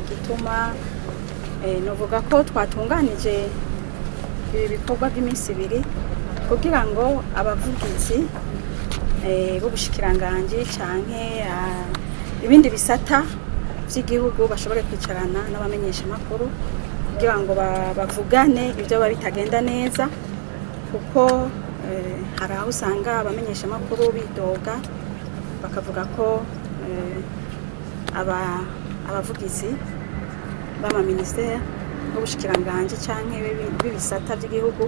igituma novuga ko twatunganije ibi bikorwa by'iminsi ibiri kugira ngo abavugizi b'ubushikiranganje canke ibindi bisata by'igihugu bashobore kwicarana n'abamenyesha makuru kugira ngo bavugane ibyo bitagenda neza, kuko hari aho usanga abamenyesha makuru bidoga bakavuga ko abavugizi b'amaministeri b'ubushikiranganje canke b'ibisata by'igihugu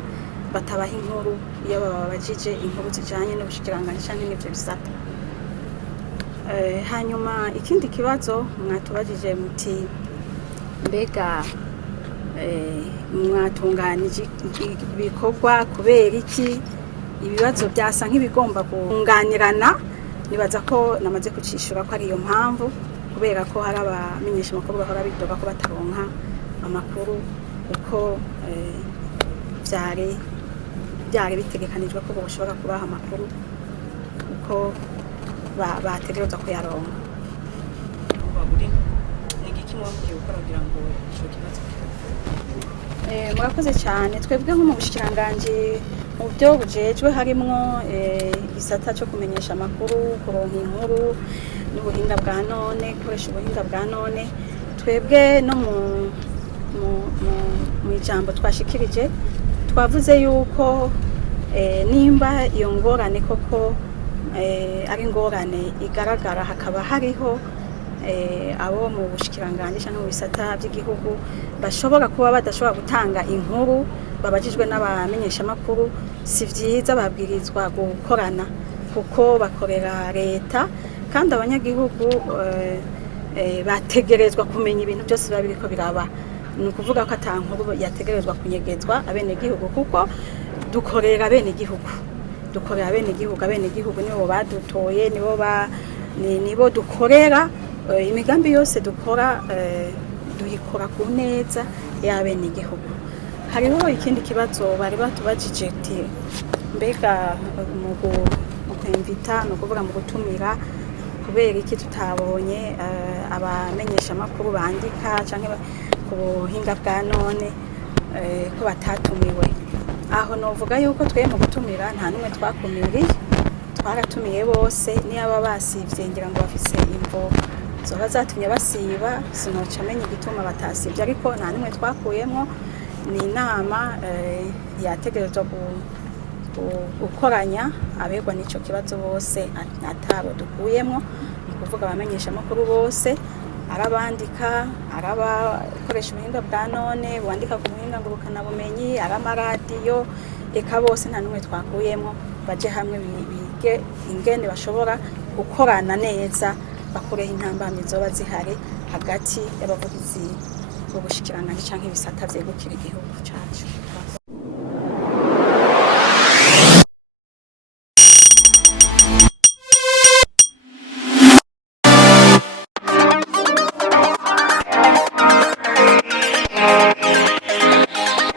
batabaha inkuru iyo babajije inkuru zijanye n'ubushikiranganje canke n'ivyo bisata. Hanyuma ikindi kibazo mwatubajije muti mbega mwatunganije ibikorwa kubera iki ibibazo byasa nk'ibigomba kunganirana, nibaza ko namaze kucishura ko ari iyo mpamvu, kubera ko hari abamenyesha makuru bahora bidoga ko bataronka amakuru uko byari bitegekanijwe ko boshobora kubaha amakuru uko bategereza kuyaronka. Murakoze cyane. Twebwe nko mu bushikiranganje mu byo bujejwe harimwo igisata cyo kumenyesha amakuru, kuronka inkuru n'ubuhinga bwa none, gukoresha ubuhinga bwa none. Twebwe no mu ijambo twashikirije twavuze yuko nimba iyo ngorane koko ari ingorane igaragara, hakaba hariho abo mu bushikiranganje cyangwa mu bisata by'igihugu bashobora kuba badashobora gutanga inkuru babajijwe n'abamenyesha makuru, si vyiza babwirizwa gukorana kuko bakorera leta kandi abanyagihugu bategerezwa kumenya ibintu byose biba biriko biraba. Ni ukuvuga ko ata nkuru yategerezwa kunyegezwa abenegihugu kuko dukorera abenegihugu. Abenegihugu nibo badutoye, nibo dukorera. Imigambi yose dukora duyikora ku neza y'abenegihugu. Hariho ikindi kibazo bari batubajije ati mbega mu kwimvita, no kuvuga mu gutumira, kubera iki tutabonye abamenyesha makuru bandika canke ku buhinga bwa none ko batatumiwe. Aho novuga yuko twe mu gutumira nta numwe twakumiriye, twaratumiye bose, niyo aba basivye ngira ngo bafise imvo zoba zatumye basiba, sinoca menya igituma batasivye, ariko nta numwe twakuyemo. Ni inama yategerezwa gukoranya abegwa n'ico kibazo bose, atabo dukuyemo. Ni kuvuga abamenyesha makuru bose, arabandika, arabakoresha ubuhinga bwa none, wandika ku buhinga ngurukana bumenyi, aramaradiyo, eka bose nta numwe twakuyemo, baje hamwe bige ingene bashobora gukorana neza, bakureho intambamyi zoba zihari hagati y'abavugizi b'ubushikiranganje canke ibisata vyegukira igihugu cacu.